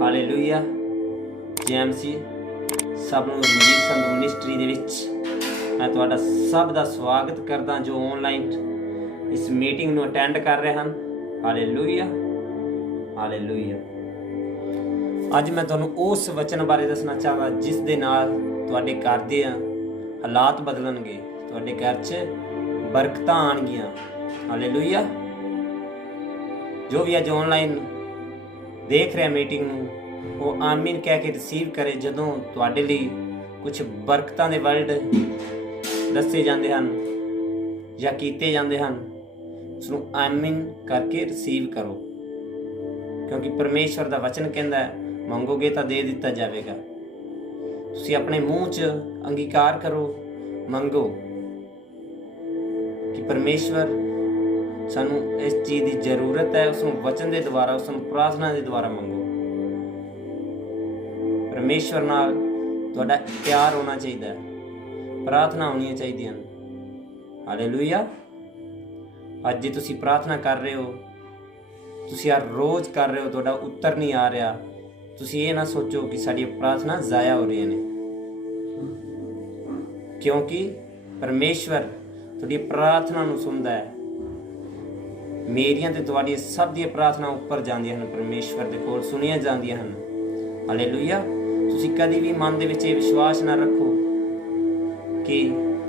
Hallelujah. ਜੈਮਸੀ ਸਭ ਨੂੰ Ranjit Sandhu ministry ਦੇ ਵਿੱਚ ਮੈਂ ਤੁਹਾਡਾ ਸਭ ਦਾ ਸਵਾਗਤ ਕਰਦਾ ਜੋ ਆਨਲਾਈਨ ਇਸ ਮੀਟਿੰਗ ਨੂੰ ਅਟੈਂਡ ਕਰ ਰਹੇ ਹਨ। Hallelujah hallelujah. ਅੱਜ ਮੈਂ ਤੁਹਾਨੂੰ ਉਸ ਵਚਨ ਬਾਰੇ ਦੱਸਣਾ ਚਾਹਾਂਗਾ ਜਿਸ ਦੇ ਨਾਲ ਤੁਹਾਡੇ ਘਰ ਦੇ ਹਾਲਾਤ ਬਦਲਣਗੇ, ਤੁਹਾਡੇ ਘਰ 'ਚ ਬਰਕਤਾਂ ਆਉਣਗੀਆਂ। ਹਾਲੇਲੂਇਆ। ਜੋ ਵੀ ਅੱਜ ਆਨਲਾਈਨ ਦੇਖ ਰਿਹਾ ਮੀਟਿੰਗ ਨੂੰ, ਉਹ ਆਮੀਨ ਕਹਿ ਕੇ ਰਿਸੀਵ ਕਰੇ। ਜਦੋਂ ਤੁਹਾਡੇ ਲਈ ਕੁਝ ਬਰਕਤਾਂ ਦੇ ਵਰਡ ਦੱਸੇ ਜਾਂਦੇ ਹਨ ਜਾਂ ਕੀਤੇ ਜਾਂਦੇ ਹਨ, ਉਸ ਨੂੰ ਆਮੀਨ ਕਰਕੇ ਰਿਸੀਵ ਕਰੋ, ਕਿਉਂਕਿ ਪਰਮੇਸ਼ਵਰ ਦਾ ਵਚਨ ਕਹਿੰਦਾ ਹੈ ਮੰਗੋਗੇ ਤਾਂ ਦੇ ਦਿੱਤਾ ਜਾਵੇਗਾ। ਤੁਸੀਂ ਆਪਣੇ ਮੂੰਹ 'ਚ ਅੰਗੀਕਾਰ ਕਰੋ, ਮੰਗੋ ਕਿ ਪਰਮੇਸ਼ਵਰ ਸਾਨੂੰ ਇਸ ਚੀਜ਼ ਦੀ ਜ਼ਰੂਰਤ ਹੈ। ਉਸ ਨੂੰ ਵਚਨ ਦੇ ਦੁਆਰਾ, ਉਸ ਨੂੰ ਪ੍ਰਾਰਥਨਾ ਦੇ ਦੁਆਰਾ ਮੰਗੋ। ਪਰਮੇਸ਼ਵਰ ਨਾਲ ਤੁਹਾਡਾ ਪਿਆਰ ਹੋਣਾ ਚਾਹੀਦਾ ਹੈ, ਪ੍ਰਾਰਥਨਾ ਹੋਣੀਆਂ ਚਾਹੀਦੀਆਂ ਹਨ। ਹਾਲੇਲੂਇਆ। ਅੱਜ ਜੇ ਤੁਸੀਂ ਪ੍ਰਾਰਥਨਾ ਕਰ ਰਹੇ ਹੋ, ਤੁਸੀਂ ਹਰ ਰੋਜ਼ ਕਰ ਰਹੇ ਹੋ, ਤੁਹਾਡਾ ਉੱਤਰ ਨਹੀਂ ਆ ਰਿਹਾ, ਤੁਸੀਂ ਇਹ ਨਾ ਸੋਚੋ ਕਿ ਸਾਡੀ ਪ੍ਰਾਰਥਨਾ ਜ਼ਾਇਆ ਹੋ ਰਹੀਆਂ ਨੇ, ਕਿਉਂਕਿ ਪਰਮੇਸ਼ਵਰ ਤੁਹਾਡੀ ਪ੍ਰਾਰਥਨਾ ਨੂੰ ਸੁਣਦਾ ਹੈ। ਮੇਰੀਆਂ ਤੇ ਤੁਹਾਡੀਆਂ ਸਭ ਦੀਆਂ ਪ੍ਰਾਰਥਨਾ ਉੱਪਰ ਜਾਂਦੀਆਂ ਹਨ, ਪਰਮੇਸ਼ਵਰ ਦੇ ਕੋਲ ਸੁਣੀਆਂ ਜਾਂਦੀਆਂ ਹਨ। ਹਾਲੇਲੂਇਆ। ਤੁਸੀਂ ਕਦੀ ਵੀ ਮਨ ਦੇ ਵਿੱਚ ਇਹ ਵਿਸ਼ਵਾਸ ਨਾ ਰੱਖੋ ਕਿ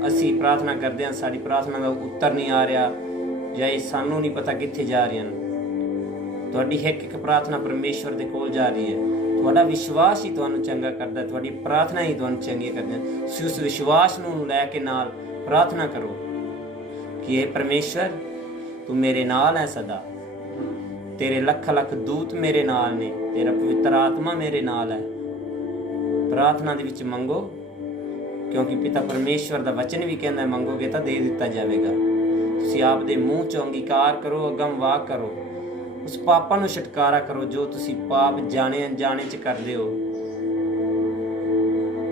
ਅਸੀਂ ਪ੍ਰਾਰਥਨਾ ਕਰਦੇ ਹਾਂ, ਸਾਡੀ ਪ੍ਰਾਰਥਨਾ ਦਾ ਉੱਤਰ ਨਹੀਂ ਆ ਰਿਹਾ, ਜਾਂ ਇਹ ਸਾਨੂੰ ਨਹੀਂ ਪਤਾ ਕਿੱਥੇ ਜਾ ਰਹੀਆਂ ਹਨ। ਤੁਹਾਡੀ ਇੱਕ ਇੱਕ ਪ੍ਰਾਰਥਨਾ ਪਰਮੇਸ਼ਵਰ ਦੇ ਕੋਲ ਜਾ ਰਹੀ ਹੈ। ਤੁਹਾਡਾ ਵਿਸ਼ਵਾਸ ਹੀ ਤੁਹਾਨੂੰ ਚੰਗਾ ਕਰਦਾ, ਤੁਹਾਡੀ ਪ੍ਰਾਰਥਨਾ ਹੀ ਤੁਹਾਨੂੰ ਚੰਗੀ ਕਰਦੀ ਹੈ। ਤੁਸੀਂ ਉਸ ਵਿਸ਼ਵਾਸ ਨੂੰ ਲੈ ਕੇ ਨਾਲ ਪ੍ਰਾਰਥਨਾ ਕਰੋ ਕਿ ਇਹ ਪਰਮੇਸ਼ਵਰ ਤੂੰ ਮੇਰੇ ਨਾਲ ਹੈ ਸਦਾ, ਤੇਰੇ ਲੱਖ ਲੱਖ ਦੂਤ ਮੇਰੇ ਨਾਲ ਨੇ, ਤੇਰਾ ਪਵਿੱਤਰ ਆਤਮਾ ਮੇਰੇ ਨਾਲ ਹੈ। ਪ੍ਰਾਰਥਨਾ ਦੇ ਵਿੱਚ ਮੰਗੋ, ਕਿਉਂਕਿ ਪਿਤਾ ਪਰਮੇਸ਼ਵਰ ਦਾ ਵਚਨ ਵੀ ਕਹਿੰਦਾ ਮੰਗੋਗੇ ਤਾਂ ਦੇ ਦਿੱਤਾ ਜਾਵੇਗਾ। ਤੁਸੀਂ ਆਪ ਦੇ ਮੂੰਹ 'ਚੋਂ ਅੰਗੀਕਾਰ ਕਰੋ, ਅਗਮ ਵਾਕ ਕਰੋ, ਉਸ ਪਾਪਾਂ ਨੂੰ ਛੁਟਕਾਰਾ ਕਰੋ ਜੋ ਤੁਸੀਂ ਪਾਪ ਜਾਣੇ ਅਣਜਾਣੇ 'ਚ ਕਰਦੇ ਹੋ।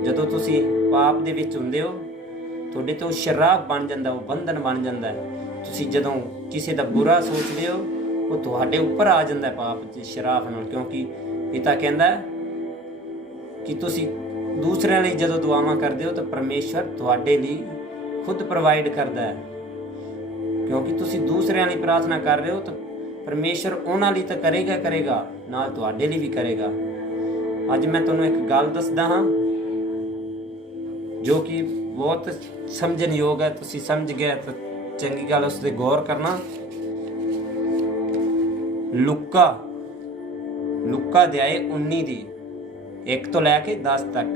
ਜਦੋਂ ਤੁਸੀਂ ਪਾਪ ਦੇ ਵਿੱਚ ਹੁੰਦੇ ਹੋ, ਤੁਹਾਡੇ ਤੋਂ ਸ਼ਰਾਬ ਬਣ ਜਾਂਦਾ, ਉਹ ਬੰਧਨ ਬਣ ਜਾਂਦਾ ਹੈ। ਤੁਸੀਂ ਜਦੋਂ ਕਿਸੇ ਦਾ ਬੁਰਾ ਸੋਚਦੇ ਹੋ, ਉਹ ਤੁਹਾਡੇ ਉੱਪਰ ਆ ਜਾਂਦਾ ਪਾਪ ਤੇ ਸ਼ਰਾਬ ਨਾਲ, ਕਿਉਂਕਿ ਪਿਤਾ ਕਹਿੰਦਾ ਕਿ ਤੁਸੀਂ ਦੂਸਰਿਆਂ ਲਈ ਜਦੋਂ ਦੁਆਵਾਂ ਕਰਦੇ ਹੋ ਤਾਂ ਪਰਮੇਸ਼ਵਰ ਤੁਹਾਡੇ ਲਈ ਖੁਦ ਪ੍ਰੋਵਾਈਡ ਕਰਦਾ ਹੈ। ਕਿਉਂਕਿ ਤੁਸੀਂ ਦੂਸਰਿਆਂ ਲਈ ਪ੍ਰਾਰਥਨਾ ਕਰ ਰਹੇ ਹੋ ਤਾਂ ਪਰਮੇਸ਼ਵਰ ਉਹਨਾਂ ਲਈ ਤਾਂ ਕਰੇਗਾ, ਨਾਲ ਤੁਹਾਡੇ ਲਈ ਵੀ ਕਰੇਗਾ। ਅੱਜ ਮੈਂ ਤੁਹਾਨੂੰ ਇੱਕ ਗੱਲ ਦੱਸਦਾ ਹਾਂ ਜੋ ਕਿ ਬਹੁਤ ਸਮਝਣਯੋਗ ਹੈ। ਤੁਸੀਂ ਸਮਝ ਗਏ ਤਾਂ ਚੰਗੀ ਗੱਲ, ਉਸ ਤੇ ਗੌਰ ਕਰਨਾ। ਲੁਕਾ ਅਧਿਆਇ 19 ਦੀ 1 ਤੋਂ ਲੈ ਕੇ 10 ਤੱਕ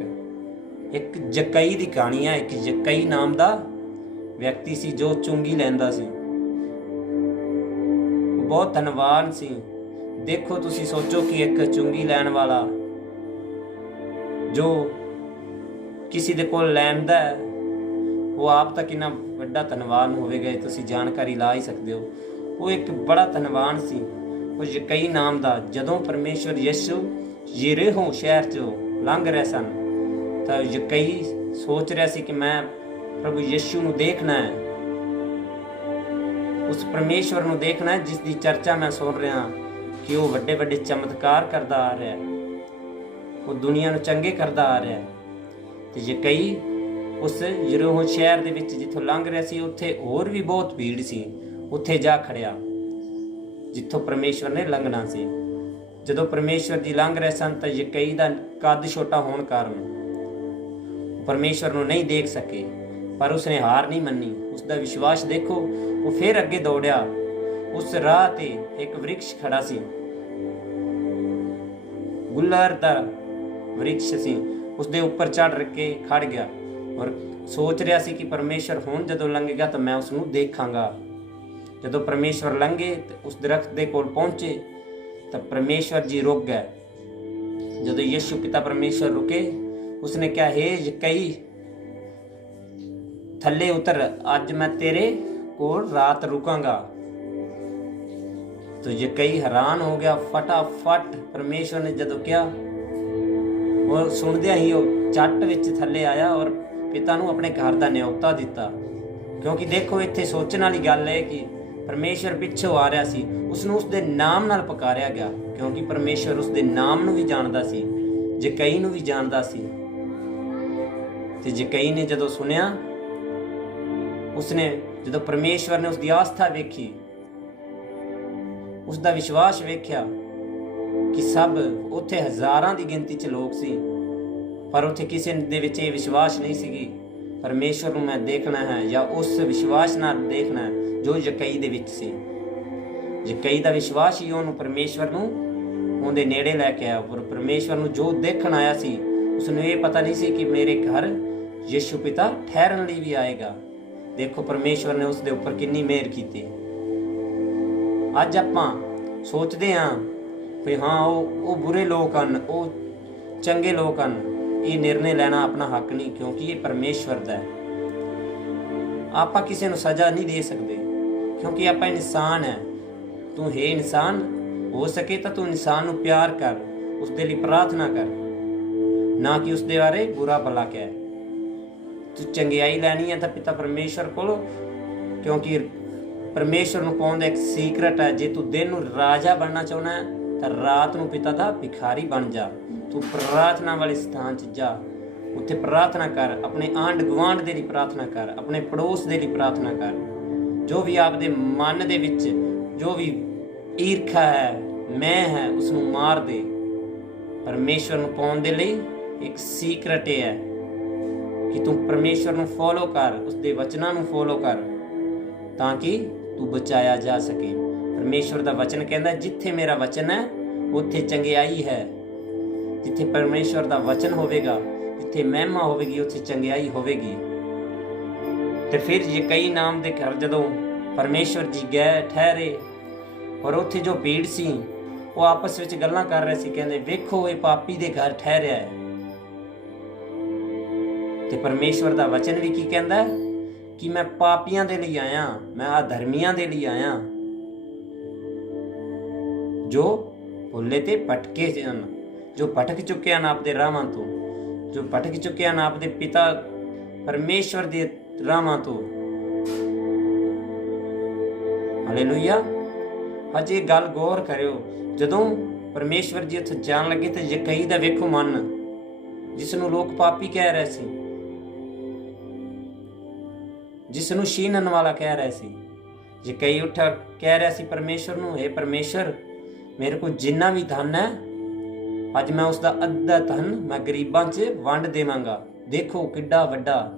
ਇੱਕ ਜਕਈ ਦੀ ਕਹਾਣੀ ਹੈ। ਇੱਕ ਜਕਈ ਨਾਮ ਦਾ ਵਿਅਕਤੀ ਸੀ ਜੋ ਚੁੰਗੀ ਲੈਂਦਾ ਸੀ। ਉਹ ਬਹੁਤ ਧਨਵਾਨ ਸੀ। ਦੇਖੋ, ਤੁਸੀਂ ਸੋਚੋ ਕਿ ਇੱਕ ਚੁੰਗੀ ਲੈਣ ਵਾਲਾ ਜੋ ਕਿਸੇ ਦੇ ਕੋਲ ਲੈਂਦਾ ਹੈ, ਉਹ ਆਪ ਤਾਂ ਕਿੰਨਾ ਵੱਡਾ ਧਨਵਾਨ ਹੋਵੇਗਾ, ਤੁਸੀਂ ਜਾਣਕਾਰੀ ਲਾ ਹੀ ਸਕਦੇ ਹੋ। ਉਹ ਇੱਕ ਬੜਾ ਧਨਵਾਨ ਸੀ, ਉਹ ਜਕਈ ਨਾਮ ਦਾ। ਜਦੋਂ ਪਰਮੇਸ਼ਵਰ ਯਿਸੂ ਯਰੀਹੋ ਸ਼ਹਿਰ 'ਚੋਂ ਲੰਘ ਰਹੇ ਸਨ ਤਾਂ ਜਕਈ ਸੋਚ ਰਿਹਾ ਸੀ ਕਿ ਮੈਂ ਪ੍ਰਭੂ ਯਿਸੂ ਨੂੰ ਦੇਖਣਾ ਹੈ, ਉਸ ਪਰਮੇਸ਼ਵਰ ਨੂੰ ਦੇਖਣਾ ਹੈ ਜਿਸ ਦੀ ਚਰਚਾ ਮੈਂ ਸੁਣ ਰਿਹਾ ਕਿ ਉਹ ਵੱਡੇ ਵੱਡੇ ਚਮਤਕਾਰ ਕਰਦਾ ਆ ਰਿਹਾ, ਉਹ ਦੁਨੀਆ ਨੂੰ ਚੰਗੇ ਕਰਦਾ ਆ ਰਿਹਾ। ਤੇ ਜਕਈ ਉਸ ਯਰੀਹੋ ਸ਼ਹਿਰ ਦੇ ਵਿੱਚ ਜਿੱਥੋਂ ਲੰਘ ਰਿਹਾ ਸੀ, ਉੱਥੇ ਹੋਰ ਵੀ ਬਹੁਤ ਭੀੜ ਸੀ। ਉੱਥੇ ਜਾ ਖੜਿਆ ਜਿੱਥੋਂ ਪਰਮੇਸ਼ਵਰ ਨੇ ਲੰਘਣਾ ਸੀ। ਜਦੋਂ ਪਰਮੇਸ਼ਵਰ ਜੀ ਲੰਘ ਰਹੇ ਸਨ ਤਾਂ ਜਕਈ ਦਾ ਕੱਦ ਛੋਟਾ ਹੋਣ ਕਾਰਨ ਪਰਮੇਸ਼ਵਰ ਨੂੰ ਨਹੀਂ ਦੇਖ ਸਕੇ, ਪਰ ਉਸਨੇ ਹਾਰ ਨਹੀਂ ਮੰਨੀ। ਉਸਦਾ ਵਿਸ਼ਵਾਸ ਦੇਖੋ, ਉਹ ਫਿਰ ਅੱਗੇ ਦੌੜਿਆ। ਉਸ ਰਾਹ ਤੇ ਇੱਕ ਵ੍ਰਿਕਸ਼ ਖੜਾ ਸੀ, ਗੁਲਰ ਦਾ ਵ੍ਰਿਕਸ਼ ਸੀ। ਉਸਦੇ ਉੱਪਰ ਚੜ੍ਹ ਕੇ ਖੜ ਗਿਆ ਔਰ ਸੋਚ ਰਿਹਾ ਸੀ ਕਿ ਪਰਮੇਸ਼ਵਰ ਹੁਣ ਜਦੋਂ ਲੰਘੇਗਾ ਤਾਂ ਮੈਂ ਉਸ ਨੂੰ ਦੇਖਾਂਗਾ। ਜਦੋਂ ਪਰਮੇਸ਼ਵਰ ਲੰਘੇ ਤੇ ਉਸ ਦਰਖਤ ਦੇ ਕੋਲ ਪਹੁੰਚੇ ਤਾਂ ਪਰਮੇਸ਼ਵਰ ਜੀ ਰੁਕ ਗਏ। ਜਦੋਂ ਯਿਸੂ ਪਿਤਾ ਪਰਮੇਸ਼ਵਰ ਰੁਕੇ, ਉਸਨੇ ਕਿਹਾ, ਹੇ ਜਕਈ ਥੱਲੇ ਉਤਰ, ਅੱਜ ਮੈਂ ਤੇਰੇ ਕੋਲ ਰਾਤ ਰੁਕਾਂਗਾ। ਤਾਂ ਜਕਈ ਹੈਰਾਨ ਹੋ ਗਿਆ। ਫਟਾਫਟ ਪਰਮੇਸ਼ਵਰ ਨੇ ਜਦੋਂ ਕਿਹਾ, ਉਹ ਸੁਣਦਿਆਂ ਹੀ ਉਹ ਝੱਟ ਵਿੱਚ ਥੱਲੇ ਆਇਆ ਔਰ ਪਿਤਾ ਨੂੰ ਆਪਣੇ ਘਰ ਦਾ ਨਿਯੋਤਾ ਦਿੱਤਾ। ਕਿਉਂਕਿ ਦੇਖੋ, ਇੱਥੇ ਸੋਚਣ ਵਾਲੀ ਗੱਲ ਹੈ ਕਿ ਪਰਮੇਸ਼ਵਰ ਪਿੱਛੋਂ ਆ ਰਿਹਾ ਸੀ, ਉਸ ਨੂੰ ਉਸਦੇ ਨਾਮ ਨਾਲ ਪੁਕਾਰਿਆ ਗਿਆ। ਕਿਉਂਕਿ ਪਰਮੇਸ਼ਵਰ ਉਸਦੇ ਨਾਮ ਨੂੰ ਵੀ ਜਾਣਦਾ ਸੀ, ਜਕਈ ਨੂੰ ਵੀ ਜਾਣਦਾ ਸੀ। ਤੇ ਜਕਈ ਨੇ ਜਦੋਂ ਸੁਣਿਆ, ਉਸਨੇ ਜਦੋਂ ਪਰਮੇਸ਼ਵਰ ਨੇ ਉਸਦੀ ਆਸਥਾ ਵੇਖੀ, ਉਸਦਾ ਵਿਸ਼ਵਾਸ ਵੇਖਿਆ ਕਿ ਸਭ ਉੱਥੇ ਹਜ਼ਾਰਾਂ ਦੀ ਗਿਣਤੀ 'ਚ ਲੋਕ ਸੀ, ਪਰ ਉੱਥੇ ਕਿਸੇ ਦੇ ਵਿੱਚ ਇਹ ਵਿਸ਼ਵਾਸ ਨਹੀਂ ਸੀਗੀ ਪਰਮੇਸ਼ਵਰ ਨੂੰ ਮੈਂ ਦੇਖਣਾ ਹੈ, ਜਾਂ ਉਸ ਵਿਸ਼ਵਾਸ ਨਾਲ ਦੇਖਣਾ ਹੈ ਜੋ ਜਕਈ ਦੇ ਵਿੱਚ ਸੀ। ਜਕਈ ਦਾ ਵਿਸ਼ਵਾਸ ਹੀ ਉਹਨੂੰ ਪਰਮੇਸ਼ਵਰ ਨੂੰ ਉਹਦੇ ਨੇੜੇ ਲੈ ਕੇ ਆਇਆ। ਪਰ ਪਰਮੇਸ਼ਵਰ ਨੂੰ ਜੋ ਦੇਖਣ ਆਇਆ ਸੀ, ਉਸਨੂੰ ਇਹ ਪਤਾ ਨਹੀਂ ਸੀ ਕਿ ਮੇਰੇ ਘਰ ਯਿਸੂ ਪਿਤਾ ਠਹਿਰਨ ਲਈ ਵੀ ਆਏਗਾ। ਦੇਖੋ ਪਰਮੇਸ਼ਵਰ ਨੇ ਉਸ ਦੇ ਉੱਪਰ ਕਿੰਨੀ ਮਿਹਰ ਕੀਤੀ। ਅੱਜ ਆਪਾਂ ਸੋਚਦੇ ਹਾਂ ਵੀ ਹਾਂ ਉਹ ਬੁਰੇ ਲੋਕ ਹਨ, ਉਹ ਚੰਗੇ ਲੋਕ ਹਨ। ਇਹ ਨਿਰਣੇ ਲੈਣਾ ਆਪਣਾ ਹੱਕ ਨਹੀਂ, ਕਿਉਂਕਿ ਇਹ ਪਰਮੇਸ਼ਵਰ ਦਾ ਹੈ। ਆਪਾਂ ਕਿਸੇ ਨੂੰ ਸਜ਼ਾ ਨਹੀਂ ਦੇ ਸਕਦੇ, ਕਿਉਂਕਿ ਆਪਾਂ ਇਨਸਾਨ ਹੈ। ਤੂੰ ਹੈ ਇਨਸਾਨ, ਹੋ ਸਕੇ ਤਾਂ ਤੂੰ ਇਨਸਾਨ ਨੂੰ ਪਿਆਰ ਕਰ, ਉਸਦੇ ਲਈ ਪ੍ਰਾਰਥਨਾ ਕਰ, ਨਾ ਕਿ ਉਸਦੇ ਬਾਰੇ ਬੁਰਾ ਭਲਾ ਕਹਿ। ਤੂੰ ਚੰਗਿਆਈ ਲੈਣੀ ਹੈ ਤਾਂ ਪਿਤਾ ਪਰਮੇਸ਼ਵਰ ਕੋਲੋਂ, ਕਿਉਂਕਿ ਪਰਮੇਸ਼ਵਰ ਨੂੰ ਪਾਉਣ ਦਾ ਇੱਕ ਸੀਕਰਟ ਹੈ। ਜੇ ਤੂੰ ਦਿਨ ਨੂੰ ਰਾਜਾ ਬਣਨਾ ਚਾਹੁੰਦਾ ਹੈ ਤਾਂ ਰਾਤ ਨੂੰ ਪਿਤਾ ਦਾ ਭਿਖਾਰੀ ਬਣ ਜਾ। ਤੂੰ ਪ੍ਰਾਰਥਨਾ ਵਾਲੇ ਸਥਾਨ 'ਚ ਜਾ, ਉੱਥੇ ਪ੍ਰਾਰਥਨਾ ਕਰ, ਆਪਣੇ ਆਂਢ ਗੁਆਂਢ ਦੇ ਲਈ ਪ੍ਰਾਰਥਨਾ ਕਰ, ਆਪਣੇ ਪੜੋਸ ਦੇ ਲਈ ਪ੍ਰਾਰਥਨਾ ਕਰ। ਜੋ ਵੀ ਆਪਦੇ ਮਨ ਦੇ ਵਿੱਚ ਜੋ ਵੀ ਈਰਖਾ ਹੈ, ਮੈਂ ਹੈ, ਉਸ ਨੂੰ ਮਾਰ ਦੇ। ਪਰਮੇਸ਼ਵਰ ਨੂੰ ਪਾਉਣ ਦੇ ਲਈ ਇੱਕ ਸੀਕਰਟ ਇਹ ਹੈ ਕਿ ਤੂੰ ਪਰਮੇਸ਼ਵਰ ਨੂੰ ਫੋਲੋ ਕਰ, ਉਸਦੇ ਵਚਨਾਂ ਨੂੰ ਫੋਲੋ ਕਰ, ਤਾਂ ਕਿ ਤੂੰ ਬਚਾਇਆ ਜਾ ਸਕੇ। ਪਰਮੇਸ਼ਵਰ ਦਾ ਵਚਨ ਕਹਿੰਦਾ, ਜਿੱਥੇ ਮੇਰਾ ਵਚਨ ਹੈ ਉੱਥੇ ਚੰਗਿਆਈ ਹੈ। ਜਿੱਥੇ ਪਰਮੇਸ਼ਵਰ ਦਾ ਵਚਨ ਹੋਵੇਗਾ, ਜਿੱਥੇ ਮਹਿਮਾ ਹੋਵੇਗੀ, ਉੱਥੇ ਚੰਗਿਆਈ ਹੋਵੇਗੀ। ਤੇ ਫਿਰ ਜਕਈ ਨਾਮ ਦੇ ਘਰ ਜਦੋਂ ਪਰਮੇਸ਼ਵਰ ਜੀ ਗਏ, ਠਹਿਰੇ, ਔਰ ਉੱਥੇ ਜੋ ਭੀੜ ਸੀ ਉਹ ਆਪਸ ਵਿੱਚ ਗੱਲਾਂ ਕਰ ਰਹੇ ਸੀ, ਕਹਿੰਦੇ ਵੇਖੋ ਇਹ ਪਾਪੀ ਦੇ ਘਰ ਠਹਿਰਿਆ ਹੈ। ਤੇ ਪਰਮੇਸ਼ਵਰ ਦਾ ਵਚਨ ਵੀ ਕੀ ਕਹਿੰਦਾ ਕਿ ਮੈਂ ਪਾਪੀਆਂ ਦੇ ਲਈ ਆਇਆ, ਮੈਂ ਅਧਰਮੀਆਂ ਦੇ ਲਈ ਆਇਆ, ਜੋ ਭੁੱਲੇ ਤੇ ਭਟਕੇ ਹਨ, ਜੋ ਭਟਕ ਚੁੱਕੇ ਹਨ ਆਪਦੇ ਰਾਹਾਂ ਤੋਂ, ਜੋ ਭਟਕ ਚੁੱਕੇ ਹਨ ਆਪਦੇ ਪਿਤਾ ਪਰਮੇਸ਼ਵਰ ਦੇ ਰਾਹਾਂ ਤੋਂ। ਹਾਲੇਲੂਇਆ। ਅੱਜ ਇਹ ਗੱਲ ਗੌਰ ਕਰਿਓ, ਜਦੋਂ ਪਰਮੇਸ਼ਵਰ ਜੀ ਉੱਥੇ ਜਾਣ ਲੱਗੇ ਤੇ ਜਕਈ ਦਾ ਵੇਖੋ ਮਨ, ਜਿਸ ਨੂੰ ਲੋਕ ਪਾਪੀ ਕਹਿ ਰਹੇ ਸੀ, ਜਿਸ ਨੂੰ ਛੀਨਣ ਵਾਲਾ ਕਹਿ ਰਹੇ ਸੀ, ਜਕਈ ਉੱਠ ਕਹਿ ਰਿਹਾ ਸੀ ਪਰਮੇਸ਼ਵਰ ਨੂੰ, ਹੇ ਪਰਮੇਸ਼ਵਰ, ਮੇਰੇ ਕੋਲ ਜਿੰਨਾ ਵੀ ਧਨ ਹੈ, ਅੱਜ ਮੈਂ ਉਸਦਾ ਅੱਧਾ ਧਨ ਮੈਂ ਗਰੀਬਾਂ 'ਚ ਵੰਡ ਦੇਵਾਂਗਾ। ਦੇਖੋ ਕਿੱਡਾ ਵੱਡਾ,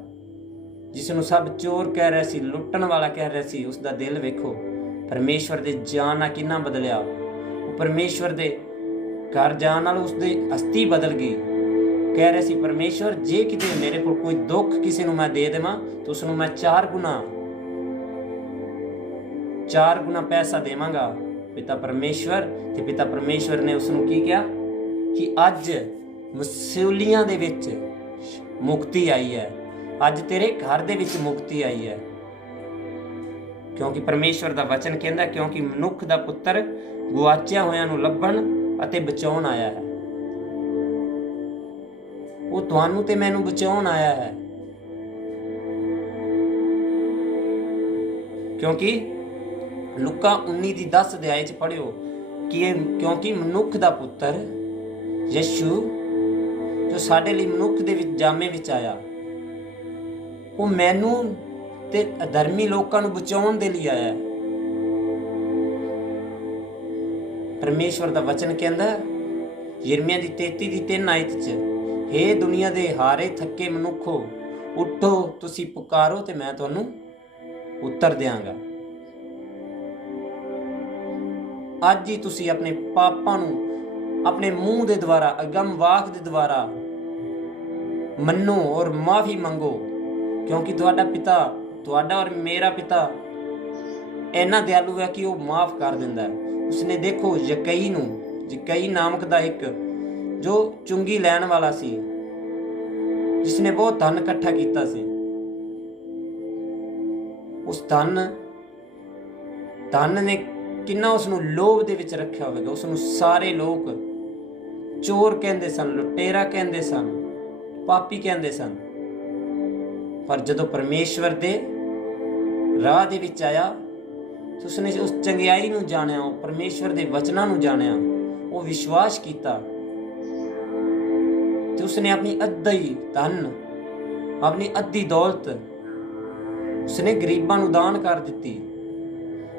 ਜਿਸ ਨੂੰ ਸਭ ਚੋਰ ਕਹਿ ਰਿਹਾ ਸੀ, ਲੁੱਟਣ ਵਾਲਾ ਕਹਿ ਰਿਹਾ ਸੀ, ਉਸਦਾ ਦਿਲ ਵੇਖੋ ਪਰਮੇਸ਼ਵਰ ਦੇ ਜਾਣ ਨਾਲ ਕਿੰਨਾ ਬਦਲਿਆ। ਉਹ ਪਰਮੇਸ਼ਵਰ ਦੇ ਘਰ ਜਾਣ ਨਾਲ ਉਸਦੀ ਹਸਤੀ ਬਦਲ ਗਈ। ਕਹਿ ਰਿਹਾ ਸੀ ਪਰਮੇਸ਼ਵਰ, ਜੇ ਕਿਤੇ ਮੇਰੇ ਕੋਲ ਕੋਈ ਦੁੱਖ ਕਿਸੇ ਨੂੰ ਮੈਂ ਦੇ ਦੇਵਾਂ ਤਾਂ ਉਸਨੂੰ ਮੈਂ 4 ਗੁਣਾ ਪੈਸਾ ਦੇਵਾਂਗਾ ਪਿਤਾ ਪਰਮੇਸ਼ਵਰ। ਤੇ ਪਿਤਾ ਪਰਮੇਸ਼ਵਰ ਨੇ ਉਸਨੂੰ ਕੀ ਕਿਹਾ ਕਿ ਅੱਜ ਮੁਸੀਬਤਾਂ ਦੇ ਵਿੱਚ ਮੁਕਤੀ ਆਈ ਹੈ, ਅੱਜ ਤੇਰੇ ਘਰ ਦੇ ਵਿੱਚ ਮੁਕਤੀ ਆਈ ਹੈ। ਕਿਉਂਕਿ ਪਰਮੇਸ਼ਵਰ ਦਾ ਵਚਨ ਕਹਿੰਦਾ, ਕਿਉਂਕਿ ਮਨੁੱਖ ਦਾ ਪੁੱਤਰ ਗੁਆਚਿਆ ਹੋਇਆਂ ਨੂੰ ਲੱਭਣ ਅਤੇ ਬਚਾਉਣ ਆਇਆ ਹੈ। ਉਹ ਤੁਹਾਨੂੰ ਤੇ ਮੈਨੂੰ ਬਚਾਉਣ ਆਇਆ ਹੈ, ਕਿਉਂਕਿ ਲੂਕਾ 19:10 ਅਧਿਆਇ 'ਚ ਪੜ੍ਹਿਓ ਕਿ ਕਿਉਂਕਿ ਮਨੁੱਖ ਦਾ ਪੁੱਤਰ ਯਿਸੂ ਜੋ ਸਾਡੇ ਲਈ ਮਨੁੱਖ ਦੇ ਵਿੱਚ ਜਾਮੇ ਵਿੱਚ ਆਇਆ, ਉਹ ਮੈਨੂੰ ਤੇ ਅਧਰਮੀ ਲੋਕਾਂ ਨੂੰ ਬਚਾਉਣ ਦੇ ਲਈ ਆਇਆ ਹੈ। ਪਰਮੇਸ਼ਵਰ ਦਾ ਵਚਨ ਕਹਿੰਦਾ ਯਿਰਮੀਆ ਦੀ 33:3 ਆਇਤ 'ਚ, ਹੇ ਦੁਨੀਆ ਦੇ ਹਾਰੇ ਥੱਕੇ ਮਨੁੱਖੋ, ਉੱਠੋ, ਤੁਸੀਂ ਪੁਕਾਰੋ ਤੇ ਮੈਂ ਤੁਹਾਨੂੰ ਉੱਤਰ ਦਿਆਂਗਾ। ਅੱਜ ਹੀ ਤੁਸੀਂ ਆਪਣੇ ਪਾਪਾਂ ਨੂੰ ਆਪਣੇ ਮੂੰਹ ਦੇ ਦੁਆਰਾ, ਅਗਮ ਵਾਕ ਦੇ ਦੁਆਰਾ ਮੰਨੋ ਔਰ ਮਾਫੀ ਮੰਗੋ, ਕਿਉਂਕਿ ਤੁਹਾਡਾ ਪਿਤਾ, ਤੁਹਾਡਾ ਔਰ ਮੇਰਾ ਪਿਤਾ ਇੰਨਾ ਦਿਆਲੂ ਹੈ ਕਿ ਉਹ ਮਾਫ ਕਰ ਦਿੰਦਾ ਹੈ। ਉਸਨੇ ਦੇਖੋ ਜਕਈ ਨੂੰ, ਜਕਈ ਨਾਮਕ ਦਾ ਇੱਕ ਜੋ ਚੁੰਗੀ ਲੈਣ ਵਾਲਾ ਸੀ, ਜਿਸਨੇ ਬਹੁਤ ਧਨ ਇਕੱਠਾ ਕੀਤਾ ਸੀ, ਉਸ ਧਨ ਨੇ ਕਿੰਨਾ ਉਸਨੂੰ ਲੋਭ ਦੇ ਵਿੱਚ ਰੱਖਿਆ ਹੋਵੇਗਾ। ਉਸਨੂੰ ਸਾਰੇ ਲੋਕ ਚੋਰ ਕਹਿੰਦੇ ਸਨ, ਲੁਟੇਰਾ ਕਹਿੰਦੇ ਸਨ, ਪਾਪੀ ਕਹਿੰਦੇ ਸਨ। ਪਰ ਜਦੋਂ ਪਰਮੇਸ਼ਵਰ ਦੇ ਰਾਹ ਦੇ ਵਿੱਚ ਆਇਆ, ਉਸਨੇ ਉਸ ਚੰਗਿਆਈ ਨੂੰ ਜਾਣਿਆ, ਉਹ ਪਰਮੇਸ਼ਵਰ ਦੇ ਵਚਨਾਂ ਨੂੰ ਜਾਣਿਆ, ਉਹ ਉਹ ਵਿਸ਼ਵਾਸ ਕੀਤਾ ਤੇ ਉਸਨੇ ਆਪਣੀ ਅੱਧੀ ਧਨ, ਆਪਣੀ ਅੱਧੀ ਦੌਲਤ ਉਸਨੇ ਗਰੀਬਾਂ ਨੂੰ ਦਾਨ ਕਰ ਦਿੱਤੀ।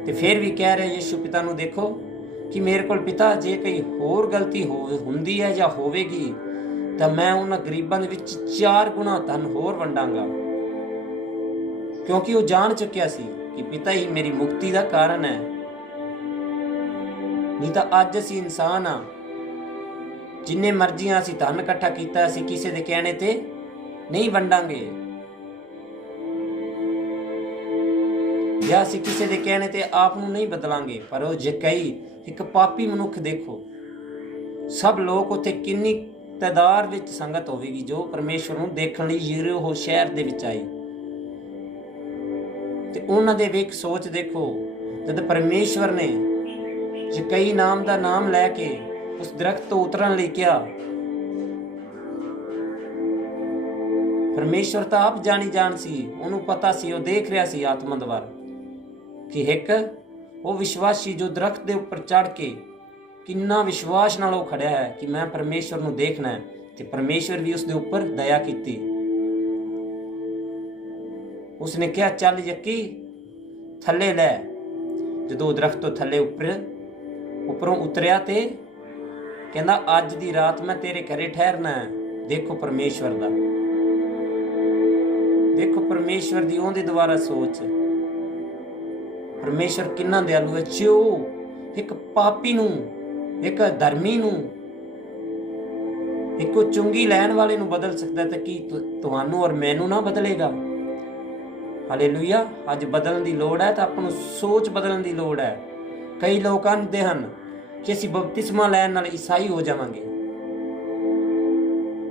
ਤੇ ਫਿਰ ਵੀ ਕਹਿ ਰਿਹਾ ਯਿਸੂ ਪਿਤਾ ਨੂੰ, ਦੇਖੋ ਕਿ ਮੇਰੇ ਕੋਲ ਪਿਤਾ ਜੇ ਕੋਈ ਹੋਰ ਗਲਤੀ ਹੁੰਦੀ ਹੈ ਜਾਂ ਹੋਵੇਗੀ ਤਾਂ ਮੈਂ ਉਹਨਾਂ ਗਰੀਬਾਂ ਦੇ ਵਿੱਚ 4 ਗੁਣਾ ਧਨ ਹੋਰ ਵੰਡਾਂਗਾ, ਕਿਉਂਕਿ ਉਹ ਜਾਣ ਚੁੱਕਿਆ ਸੀ ਕਿ ਪਿਤਾ ਹੀ ਮੇਰੀ ਮੁਕਤੀ ਦਾ ਕਾਰਨ ਹੈ। ਨਹੀਂ ਤਾਂ ਅੱਜ ਅਸੀਂ ਇਨਸਾਨ ਆ, ਜਿੰਨੇ ਮਰਜ਼ੀਆਂ ਅਸੀਂ ਧਨ ਇਕੱਠਾ ਕੀਤਾ ਅਸੀਂ ਕਿਸੇ ਦੇ ਕਹਿਣੇ ਤੇ ਨਹੀਂ ਵੰਡਾਂਗੇ, ਜਾਂ ਅਸੀਂ ਕਿਸੇ ਦੇ ਕਹਿਣੇ ਤੇ ਆਪ ਨੂੰ ਨਹੀਂ ਬਦਲਾਂਗੇ। ਪਰ ਉਹ ਜਕਈ ਇੱਕ ਪਾਪੀ ਮਨੁੱਖ, ਦੇਖੋ ਸਭ ਲੋਕ ਉੱਥੇ ਕਿੰਨੀ ਤਾਦਾਦ ਵਿੱਚ ਸੰਗਤ ਹੋਵੇਗੀ ਜੋ ਪਰਮੇਸ਼ਵਰ ਨੂੰ ਦੇਖਣ ਲਈ ਯਰੀਹੋ ਸ਼ਹਿਰ ਦੇ ਵਿੱਚ ਆਏ। ਤੇ ਉਹਨਾਂ ਦੇ ਵੇਖ ਸੋਚ ਦੇਖੋ, ਜਦ ਪਰਮੇਸ਼ਵਰ ਨੇ ਜਕਈ ਨਾਮ ਦਾ ਨਾਮ ਲੈ ਕੇ ਉਸ ਦਰਖਤ ਤੋਂ ਉਤਰਨ ਲਈ ਕਿਹਾ, ਪਰਮੇਸ਼ਵਰ ਤਾਂ ਆਪ ਜਾਣ ਸੀ, ਉਹਨੂੰ ਪਤਾ ਸੀ, ਉਹ ਦੇਖ ਰਿਹਾ ਸੀ ਆਤਮਾ ਦਵਾਰ ਕਿ ਇੱਕ ਉਹ ਵਿਸ਼ਵਾਸੀ ਜੋ ਦਰਖਤ ਦੇ ਉੱਪਰ ਚੜ ਕੇ ਕਿੰਨਾ ਵਿਸ਼ਵਾਸ ਨਾਲ ਉਹ ਖੜਿਆ ਹੈ ਕਿ ਮੈਂ ਪਰਮੇਸ਼ਵਰ ਨੂੰ ਦੇਖਣਾ ਹੈ, ਤੇ ਪਰਮੇਸ਼ਵਰ ਵੀ ਉਸ ਦੇ ਉੱਪਰ ਦਇਆ ਕੀਤੀ। ਉਸਨੇ ਕਿਹਾ, ਚੱਲ ਯੱਕੀ ਥੱਲੇ ਲੈ। ਜਦੋਂ ਉਹ ਦਰਖਤ ਤੋਂ ਥੱਲੇ ਉੱਪਰੋਂ ਉਤਰਿਆ ਤੇ ਕਹਿੰਦਾ, ਅੱਜ ਦੀ ਰਾਤ ਮੈਂ ਤੇਰੇ ਘਰੇ ਠਹਿਰਨਾ ਹੈ। ਦੇਖੋ ਪਰਮੇਸ਼ਵਰ ਦਾ, ਦੇਖੋ ਪਰਮੇਸ਼ਵਰ ਦੀ ਉਹਦੇ ਦੁਆਰਾ ਸੋਚ। ਪਰਮੇਸ਼ਵਰ ਕਿੰਨਾ ਦਿਆਲੂ ਹੈ, ਜੋ ਇੱਕ ਪਾਪੀ ਨੂੰ, ਇੱਕ ਧਰਮੀ ਨੂੰ, ਇੱਕ ਚੁੰਗੀ ਲੈਣ ਵਾਲੇ ਨੂੰ ਬਦਲ ਸਕਦਾ ਤਾਂ ਕੀ ਤੁਹਾਨੂੰ ਔਰ ਮੈਨੂੰ ਨਾ ਬਦਲੇਗਾ। ਹਾਲੇਲੂਇਆ। ਅੱਜ ਬਦਲਣ ਦੀ ਲੋੜ ਹੈ ਤਾਂ ਆਪਾਂ ਨੂੰ ਸੋਚ ਬਦਲਣ ਦੀ ਲੋੜ ਹੈ। ਕਈ ਲੋਕ ਕਹਿੰਦੇ ਹਨ ਕਿ ਅਸੀਂ ਬਪਤਿਸਮਾ ਲੈਣ ਨਾਲ ਈਸਾਈ ਹੋ ਜਾਵਾਂਗੇ।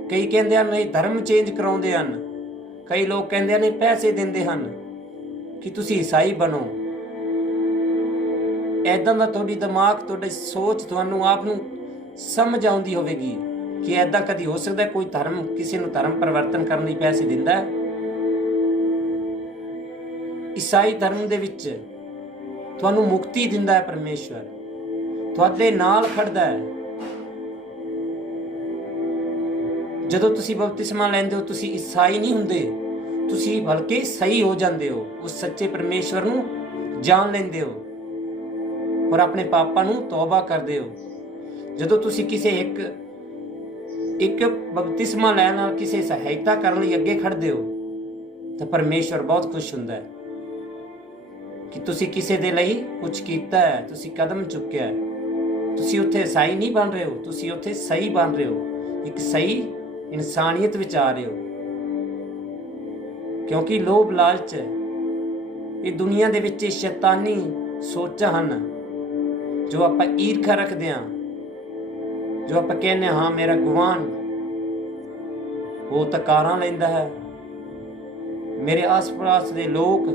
ਕਈ ਕਹਿੰਦੇ ਹਨ ਇਹ ਧਰਮ ਚੇਂਜ ਕਰਾਉਂਦੇ ਹਨ। ਕਈ ਲੋਕ ਕਹਿੰਦੇ ਨੇ ਪੈਸੇ ਦਿੰਦੇ ਹਨ ਕਿ ਤੁਸੀਂ ਈਸਾਈ ਬਣੋ। ਐਦਾਂ ਦਾ ਤੁਹਾਡੀ ਦਿਮਾਗ, ਤੁਹਾਡੀ ਸੋਚ, ਤੁਹਾਨੂੰ ਆਪ ਨੂੰ ਸਮਝ ਆਉਂਦੀ ਹੋਵੇਗੀ ਕਿ ਐਦਾਂ ਕਦੀ ਹੋ ਸਕਦਾ ਕੋਈ ਧਰਮ ਕਿਸੇ ਨੂੰ ਧਰਮ ਪਰਿਵਰਤਨ ਕਰਨ ਲਈ ਪੈਸੇ ਦਿੰਦਾ ਹੈ। ਈਸਾਈ ਧਰਮ ਦੇ ਵਿੱਚ ਤੁਹਾਨੂੰ ਮੁਕਤੀ ਦਿੰਦਾ ਹੈ ਪਰਮੇਸ਼ਵਰ, ਤੁਹਾਡੇ ਨਾਲ ਖੜਦਾ ਹੈ। ਜਦੋਂ ਤੁਸੀਂ ਬਪਤਿਸਮਾ ਲੈਂਦੇ ਹੋ ਤੁਸੀਂ ਈਸਾਈ ਨਹੀਂ ਹੁੰਦੇ, ਤੁਸੀਂ ਬਲਕਿ ਸਹੀ ਹੋ ਜਾਂਦੇ ਹੋ, ਉਸ ਸੱਚੇ ਪਰਮੇਸ਼ਵਰ ਨੂੰ ਜਾਣ ਲੈਂਦੇ ਹੋ ਔਰ ਆਪਣੇ ਪਾਪਾਂ ਨੂੰ ਤੌਬਾ ਕਰਦੇ ਹੋ। ਜਦੋਂ ਤੁਸੀਂ ਕਿਸੇ ਇੱਕ ਬਪਤਿਸਮਾ ਲੈਣ ਨਾਲ ਕਿਸੇ ਸਹਾਇਤਾ ਕਰਨ ਲਈ ਅੱਗੇ ਖੜਦੇ ਹੋ ਤਾਂ ਪਰਮੇਸ਼ਵਰ ਬਹੁਤ ਖੁਸ਼ ਹੁੰਦਾ ਹੈ ਕਿ ਤੁਸੀਂ ਕਿਸੇ ਦੇ ਲਈ ਕੁਝ ਕੀਤਾ ਹੈ, ਤੁਸੀਂ ਕਦਮ ਚੁੱਕਿਆ ਹੈ। ਤੁਸੀਂ ਉੱਥੇ ਈਸਾਈ ਨਹੀਂ ਬਣ ਰਹੇ ਹੋ, ਤੁਸੀਂ ਉੱਥੇ ਸਹੀ ਬਣ ਰਹੇ ਹੋ, ਇੱਕ ਸਹੀ ਇਨਸਾਨੀਅਤ ਵਿੱਚ ਆ ਰਹੇ ਹੋ। ਕਿਉਂਕਿ ਲੋਭ ਲਾਲਚ, ਇਹ ਦੁਨੀਆ ਦੇ ਵਿੱਚ ਸ਼ੈਤਾਨੀ ਸੋਚਾਂ ਹਨ ਜੋ ਆਪਾਂ ਈਰਖਾ ਰੱਖਦੇ ਹਾਂ, ਜੋ ਆਪਾਂ ਕਹਿੰਦੇ ਹਾਂ ਮੇਰਾ ਗੁਆਂਢ ਉਹ ਤਾਂ ਕਾਰਾਂ ਲੈਂਦਾ ਹੈ, ਮੇਰੇ ਆਸ-ਪਾਸ ਦੇ ਲੋਕ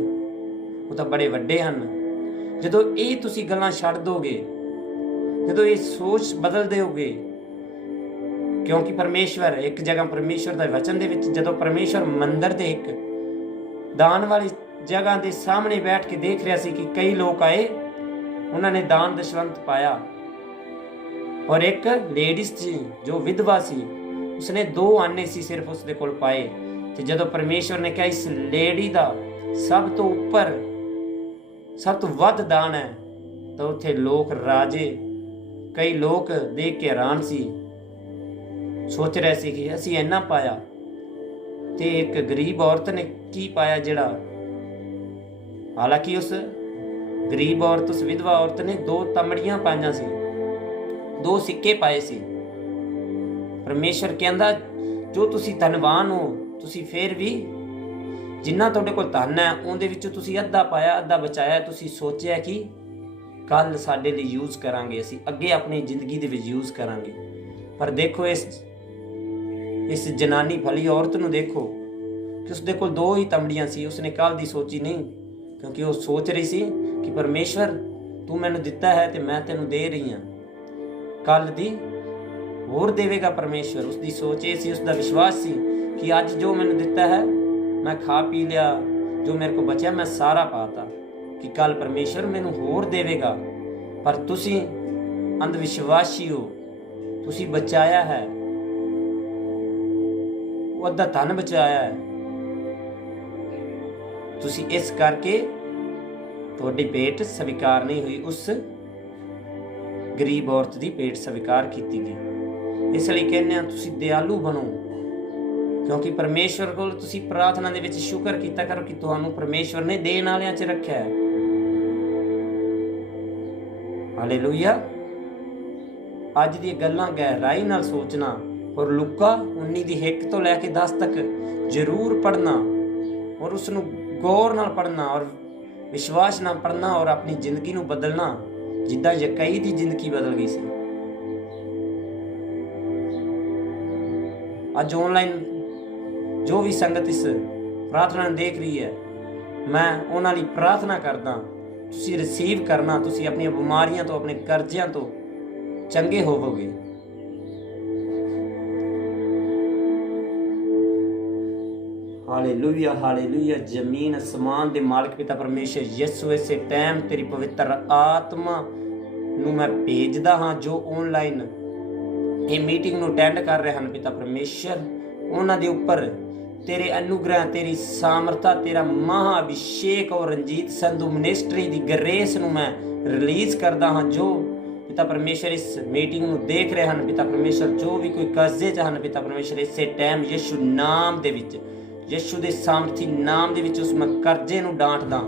ਉਹ ਤਾਂ ਬੜੇ ਵੱਡੇ ਹਨ। ਜਦੋਂ ਇਹ ਤੁਸੀਂ ਗੱਲਾਂ ਛੱਡ ਦੋਗੇ, ਜਦੋਂ ਇਹ ਸੋਚ ਬਦਲ ਦਿਓਗੇ, ਕਿਉਂਕਿ ਪਰਮੇਸ਼ਵਰ ਇੱਕ ਜਗ੍ਹਾ ਪਰਮੇਸ਼ਵਰ ਦਾ ਵਚਨ ਦੇ ਵਿੱਚ ਜਦੋਂ ਪਰਮੇਸ਼ਵਰ ਮੰਦਿਰ ਦੇ ਇੱਕ ਦਾਨ ਵਾਲੀ ਜਗ੍ਹਾ ਦੇ ਸਾਹਮਣੇ ਬੈਠ ਕੇ ਦੇਖ ਰਿਹਾ ਸੀ ਕਿ ਕਈ ਲੋਕ ਆਏ, ਉਹਨਾਂ ਨੇ ਦਾਨ ਦਸ਼ਵੰਤ ਪਾਇਆ ਔਰ ਇੱਕ ਲੇਡੀਜ਼ ਸੀ ਜੋ ਵਿਧਵਾ ਸੀ, ਉਸਨੇ 2 ਆਨੇ ਸੀ ਸਿਰਫ ਉਸਦੇ ਕੋਲ ਪਾਏ। ਤੇ ਜਦੋਂ ਪਰਮੇਸ਼ਵਰ ਨੇ ਕਿਹਾ ਇਸ ਲੇਡੀ ਦਾ ਸਭ ਤੋਂ ਉੱਪਰ, ਸਭ ਤੋਂ ਵੱਧ ਦਾਨ ਹੈ, ਤਾਂ ਉੱਥੇ ਲੋਕ, ਰਾਜੇ, ਕਈ ਲੋਕ ਦੇਖ ਕੇ ਹੈਰਾਨ ਸੀ, ਸੋਚ ਰਹੇ ਸੀ ਕਿ ਅਸੀਂ ਇੰਨਾ ਪਾਇਆ ਤੇ ਇੱਕ ਗਰੀਬ ਔਰਤ ਨੇ ਕੀ ਪਾਇਆ ਜਿਹੜਾ, ਹਾਲਾਂਕਿ ਉਸ ਗਰੀਬ ਔਰਤ, ਉਸ ਵਿਧਵਾ ਔਰਤ ਨੇ 2 ਤਮੜੀਆਂ ਪਾਈਆਂ ਸੀ, 2 ਸਿੱਕੇ ਪਾਏ ਸੀ। ਪਰਮੇਸ਼ਵਰ ਕਹਿੰਦਾ ਜੋ ਤੁਸੀਂ ਧਨਵਾਨ ਹੋ, ਤੁਸੀਂ ਫੇਰ ਵੀ ਜਿੰਨਾ ਤੁਹਾਡੇ ਕੋਲ ਧਨ ਹੈ ਉਹਦੇ ਵਿੱਚੋਂ ਤੁਸੀਂ ਅੱਧਾ ਪਾਇਆ, ਅੱਧਾ ਬਚਾਇਆ। ਤੁਸੀਂ ਸੋਚਿਆ ਕਿ ਕੱਲ ਸਾਡੇ ਲਈ ਯੂਜ਼ ਕਰਾਂਗੇ, ਅਸੀਂ ਅੱਗੇ ਆਪਣੀ ਜ਼ਿੰਦਗੀ ਦੇ ਵਿੱਚ ਯੂਜ਼ ਕਰਾਂਗੇ। ਪਰ ਦੇਖੋ ਇਸ ਜਨਾਨੀ ਭਲੀ ਔਰਤ ਨੂੰ ਦੇਖੋ ਕਿ ਉਸਦੇ ਕੋਲ 2 ਹੀ ਤਮੜੀਆਂ ਸੀ। ਉਸਨੇ ਕੱਲ ਦੀ ਸੋਚੀ ਨਹੀਂ, ਕਿਉਂਕਿ ਉਹ ਸੋਚ ਰਹੀ ਸੀ ਕਿ ਪਰਮੇਸ਼ਵਰ ਤੂੰ ਮੈਨੂੰ ਦਿੱਤਾ ਹੈ ਤੇ ਮੈਂ ਤੈਨੂੰ ਦੇ ਰਹੀ ਹਾਂ, ਕੱਲ ਦੀ ਹੋਰ ਦੇਵੇਗਾ ਪਰਮੇਸ਼ਵਰ। ਉਸਦੀ ਸੋਚ ਇਹ ਸੀ, ਉਸਦਾ ਵਿਸ਼ਵਾਸ ਸੀ ਕਿ ਅੱਜ ਜੋ ਮੈਨੂੰ ਦਿੱਤਾ ਹੈ ਮੈਂ ਖਾ ਪੀ ਲਿਆ, ਜੋ ਮੇਰੇ ਕੋਲ ਬਚਿਆ ਮੈਂ ਸਾਰਾ ਪਾਤਾ, ਕਿ ਕੱਲ ਪਰਮੇਸ਼ਵਰ ਮੈਨੂੰ ਹੋਰ ਦੇਵੇਗਾ। ਪਰ ਤੁਸੀਂ ਅੰਧ ਵਿਸ਼ਵਾਸੀ ਹੋ, ਤੁਸੀਂ ਬਚਾਇਆ ਹੈ, ਉਹ ਅੱਧਾ ਧਨ ਬਚਾਇਆ ਹੈ। ਤੁਸੀਂ ਇਸ ਕਰਕੇ ਤੁਹਾਡੀ ਭੇਟ ਸਵੀਕਾਰ ਨਹੀਂ ਹੋਈ, ਉਸ ਗਰੀਬ ਔਰਤ ਦੀ ਭੇਟ ਸਵੀਕਾਰ ਕੀਤੀ ਗਈ। ਇਸ ਲਈ ਕਹਿੰਦੇ ਆ ਤੁਸੀਂ ਦਿਆਲੂ ਬਣੋ, ਕਿਉਂਕਿ ਪਰਮੇਸ਼ਵਰ ਕੋਲ ਤੁਸੀਂ ਪ੍ਰਾਰਥਨਾ ਦੇ ਵਿੱਚ ਸ਼ੁਕਰ ਕੀਤਾ ਕਰੋ ਕਿ ਤੁਹਾਨੂੰ ਪਰਮੇਸ਼ਵਰ ਨੇ ਦੇਣ ਵਾਲਿਆਂ 'ਚ ਰੱਖਿਆ ਹੈ। ਹਾਲੇਲੂਇਆ। ਅੱਜ ਦੀਆਂ ਗੱਲਾਂ ਗਹਿਰਾਈ ਨਾਲ ਸੋਚਣਾ ਔਰ ਲੂਕਾ 19 ਦੀ 1 ਤੋਂ ਲੈ ਕੇ 10 ਤੱਕ ਜ਼ਰੂਰ ਪੜ੍ਹਨਾ ਔਰ ਉਸ ਨੂੰ ਗੌਰ ਨਾਲ ਪੜ੍ਹਨਾ ਔਰ ਵਿਸ਼ਵਾਸ ਨਾਲ ਪੜ੍ਹਨਾ ਔਰ ਆਪਣੀ ਜ਼ਿੰਦਗੀ ਨੂੰ ਬਦਲਣਾ, ਜਿੱਦਾਂ ਯਕਾਈ ਦੀ ਜ਼ਿੰਦਗੀ ਬਦਲ ਗਈ ਸੀ। ਅੱਜ ਆਨਲਾਈਨ ਜੋ ਵੀ ਸੰਗਤ ਇਸ ਪ੍ਰਾਰਥਨਾ ਨੂੰ ਦੇਖ ਰਹੀ ਹੈ, ਮੈਂ ਉਹਨਾਂ ਲਈ ਪ੍ਰਾਰਥਨਾ ਕਰਦਾ, ਤੁਸੀਂ ਰਿਸੀਵ ਕਰਨਾ, ਤੁਸੀਂ ਆਪਣੀਆਂ ਬਿਮਾਰੀਆਂ ਤੋਂ, ਆਪਣੇ ਕਰਜ਼ਿਆਂ ਤੋਂ ਚੰਗੇ ਹੋਵੋਗੇ। Hallelujah, hallelujah. ਜ਼ਮੀਨ ਅਸਮਾਨ ਦੇ ਮਾਲਕ ਪਿਤਾ ਪਰਮੇਸ਼ਰ ਯਿਸੂ, ਇਸੇ ਟਾਈਮ ਤੇਰੀ ਪਵਿੱਤਰ ਆਤਮਾ ਨੂੰ ਮੈਂ ਭੇਜਦਾ ਹਾਂ ਜੋ ਆਨਲਾਈਨ ਇਹ ਮੀਟਿੰਗ ਨੂੰ ਅਟੈਂਡ ਕਰ ਰਹੇ ਹਨ। ਪਿਤਾ ਪਰਮੇਸ਼ਰ, ਉਹਨਾਂ ਦੇ ਉੱਪਰ ਤੇਰੇ ਅਨੁਗ੍ਰਹ, ਤੇਰੀ ਸਾਮਰਥਾ, ਤੇਰਾ ਮਹਾ ਅਭਿਸ਼ੇਕ ਔਰ ਰਣਜੀਤ ਸੰਧੂ ਮਿਨਿਸਟਰੀ ਦੀ ਗ੍ਰੇਸ ਨੂੰ ਮੈਂ ਰਿਲੀਜ਼ ਕਰਦਾ ਹਾਂ। ਜੋ ਪਿਤਾ ਪਰਮੇਸ਼ਰ ਇਸ ਮੀਟਿੰਗ ਨੂੰ ਦੇਖ ਰਹੇ ਹਨ, ਪਿਤਾ ਪਰਮੇਸ਼ਰ ਜੋ ਵੀ ਕੋਈ ਕਰਜ਼ੇ 'ਚ ਹਨ, ਪਿਤਾ ਪਰਮੇਸ਼ਰ ਇਸੇ ਟਾਈਮ ਯਿਸੂ ਨਾਮ ਦੇ ਵਿੱਚ, ਯਿਸੂ ਦੇ ਸਾਮਰਥੀ ਨਾਮ ਦੇ ਵਿੱਚ ਉਸ ਮੈਂ ਕਰਜ਼ੇ ਨੂੰ ਡਾਂਟਦਾ,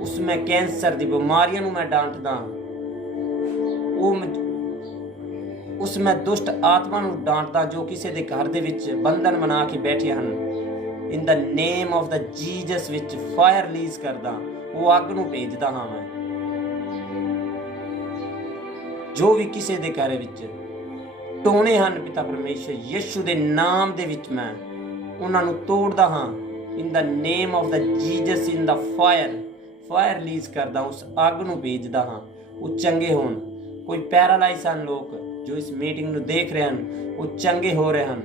ਉਸ ਮੈਂ ਕੈਂਸਰ ਦੀ ਬਿਮਾਰੀਆਂ ਨੂੰ ਮੈਂ ਡਾਂਟਦਾ, ਉਸ ਮੈਂ ਦੁਸ਼ਟ ਆਤਮਾ ਨੂੰ ਡਾਂਟਦਾ ਜੋ ਕਿਸੇ ਦੇ ਘਰ ਦੇ ਵਿੱਚ ਬੰਧਨ ਬਣਾ ਕੇ ਬੈਠੇ ਹਨ। ਇਨ the name of the Jesus ਵਿੱਚ ਫਾਇਰ ਰਿਲੀਜ਼ ਕਰਦਾ, ਉਹ ਅੱਗ ਨੂੰ ਭੇਜਦਾ ਹਾਂ ਮੈਂ। ਜੋ ਵੀ ਕਿਸੇ ਦੇ ਘਰ ਵਿੱਚ ਟੋਣੇ ਹਨ, ਪਿਤਾ ਪਰਮੇਸ਼ਰ ਯਿਸੂ ਦੇ ਨਾਮ ਦੇ ਵਿੱਚ ਮੈਂ ਉਹਨਾਂ ਨੂੰ ਤੋੜਦਾ ਹਾਂ। In the name of the Jesus, in the fire release ਕਰਦਾ, ਉਸ ਅੱਗ ਨੂੰ ਭੇਜਦਾ ਹਾਂ, ਉਹ ਚੰਗੇ ਹੋਣ। ਕੋਈ ਪੈਰਾਲਾਈਜ਼ ਹਨ ਲੋਕ ਜੋ ਇਸ ਮੀਟਿੰਗ ਨੂੰ ਦੇਖ ਰਹੇ ਹਨ, ਉਹ ਚੰਗੇ ਹੋ ਰਹੇ ਹਨ।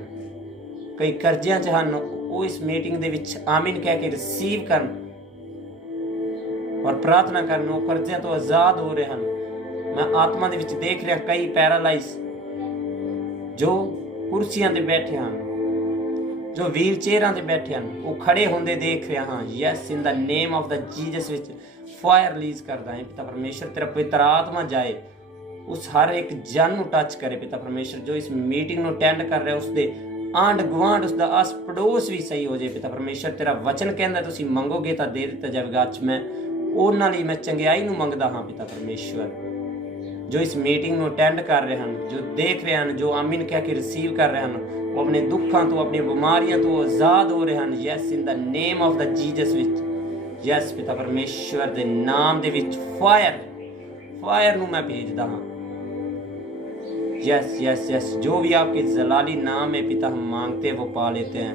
ਕਈ ਕਰਜ਼ਿਆਂ 'ਚ ਹਨ, ਉਹ ਇਸ ਮੀਟਿੰਗ ਦੇ ਵਿੱਚ ਆਮੀਨ ਕਹਿ ਕੇ ਰਿਸੀਵ ਕਰਨ ਔਰ ਪ੍ਰਾਰਥਨਾ ਕਰਨ, ਉਹ ਕਰਜ਼ਿਆਂ ਤੋਂ ਆਜ਼ਾਦ ਹੋ ਰਹੇ ਹਨ। ਮੈਂ ਆਤਮਾ ਦੇ ਵਿੱਚ ਦੇਖ ਰਿਹਾ ਕਈ ਪੈਰਾਲਾਈਜ਼ ਜੋ ਕੁਰਸੀਆਂ ਤੇ ਬੈਠੇ ਹਨ, ਜੋ ਵੀਲ ਚੇਅਰਾਂ ਤੇ ਬੈਠੇ ਹਨ, ਉਹ ਖੜੇ ਹੁੰਦੇ ਦੇਖ ਰਿਹਾ ਹਾਂ। Yes, in the name of the Jesus ਵਿੱਚ ਫਾਇਰ ਰਿਲੀਜ਼ ਕਰਦਾ ਹੈ। ਪਿਤਾ ਪਰਮੇਸ਼ਰ, ਤੇਰਾ ਪਵਿੱਤਰ ਆਤਮਾ ਜਾਏ, ਉਸ ਹਰ ਇੱਕ ਜਨ ਨੂੰ ਟੱਚ ਕਰੇ। ਪਿਤਾ ਪਰਮੇਸ਼ਰ, ਜੋ ਇਸ ਮੀਟਿੰਗ ਨੂੰ ਅਟੈਂਡ ਕਰ ਰਿਹਾ, ਉਸਦੇ ਆਂਢ ਗੁਆਂਢ, ਉਸਦਾ ਆਸ ਪੜੋਸ ਵੀ ਸਹੀ ਹੋ ਜਾਏ। ਪਿਤਾ ਪਰਮੇਸ਼ਰ, ਤੇਰਾ ਵਚਨ ਕਹਿੰਦਾ ਤੁਸੀਂ ਮੰਗੋਗੇ ਤਾਂ ਦੇ ਦਿੱਤਾ ਜਾਵੇਗਾ। ਅੱਜ ਮੈਂ ਉਹਨਾਂ ਲਈ ਮੈਂ ਚੰਗਿਆਈ ਨੂੰ ਮੰਗਦਾ ਹਾਂ। ਪਿਤਾ ਪਰਮੇਸ਼ਰ, ਜੋ ਇਸ ਮੀਟਿੰਗ ਨੂੰ ਅਟੈਂਡ ਕਰ ਰਹੇ ਹਨ, ਜੋ ਦੇਖ ਰਹੇ ਹਨ, ਜੋ ਆਮੀਨ ਕਹਿ ਕੇ ਰਿਸੀਵ ਕਰ ਰਹੇ ਹਨ, ਉਹ ਆਪਣੇ ਦੁੱਖਾਂ ਤੋਂ, ਆਪਣੀਆਂ ਬਿਮਾਰੀਆਂ ਤੋਂ ਆਜ਼ਾਦ ਹੋ ਰਹੇ ਹਨ। Yes, in the name of the Jesus ਵਿੱਚ, ਯੈਸ ਪਿਤਾ ਪਰਮੇਸ਼ਵਰ ਦੇ ਨਾਮ ਦੇ ਵਿੱਚ फायर ਨੂੰ मैं भेजता हाँ। यस यस यस, जो भी आपके जलाली नाम है पिता हम मांगते हैं वो पा लेते हैं।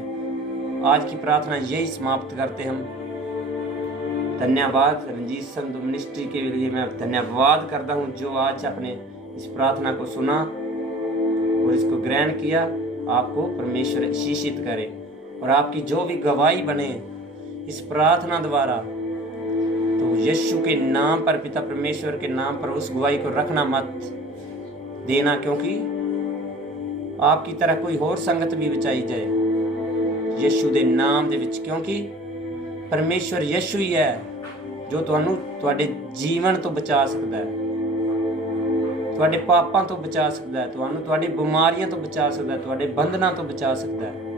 आज की प्रार्थना यही समाप्त करते हम। धन्यवाद रंजीत संधू मिनिस्ट्री के लिए मैं धन्यवाद करता हूँ जो आज अपने इस प्रार्थना को सुना और इसको ग्रहण किया। आपको परमेश्वर आशीषित करे और आपकी जो भी गवाही बने इस प्रार्थना द्वारा, तो यीशु के नाम पर, पिता परमेश्वर के नाम पर उस गवाही को रखना मत देना, क्योंकि आपकी तरह कोई और संगत भी बचाई जाए यीशु दे नाम दे विच, क्योंकि परमेश्वर यीशु ही है जो तुहानू तुहाडे जीवन तो बचा सकता है, तुहाडे पापां तो बचा सकता है, तुहानू तुहाडी बीमारियां तो बचा सकता है, तुहाडे बंधनां तो बचा सकता है।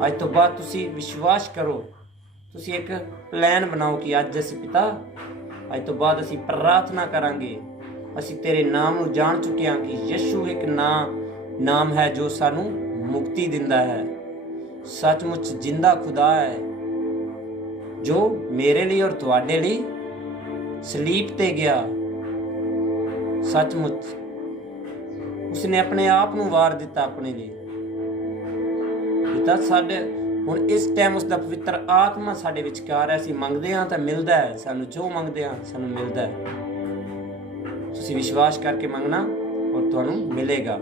आज तो बाद तुसी विश्वास करो, तुसी एक प्लान बनाओ कि अज असीं पिता अज तो बाद असीं प्रार्थना करांगे। असीं तेरे नाम नूं जान चुके हां कि यीशु एक नाम है जो सानू मुक्ति दिंदा है, सचमुच जिंदा खुदा है जो मेरे लिए और तुहाडे लिए सलीब ते गया। सचमुच उसने अपने आप नूं वार दिता अपने लिए। पिता साडे हुण इस टाइम उसका पवित्र आत्मा साडे विचकार है। असीं मंगदे हां तां मिलदा है, सानू जो मंगदे हां सानू मिलदा है। तुसीं विश्वास करके मंगना और तुहानू मिलेगा।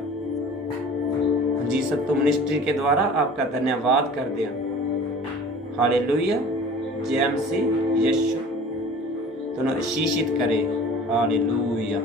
जी सत्तू मिनिस्ट्री के द्वारा आपका धन्यवाद करते हैं। हालेलुया। जय मसीह। यीशु तुहानू आशीषित करे। हालेलुया।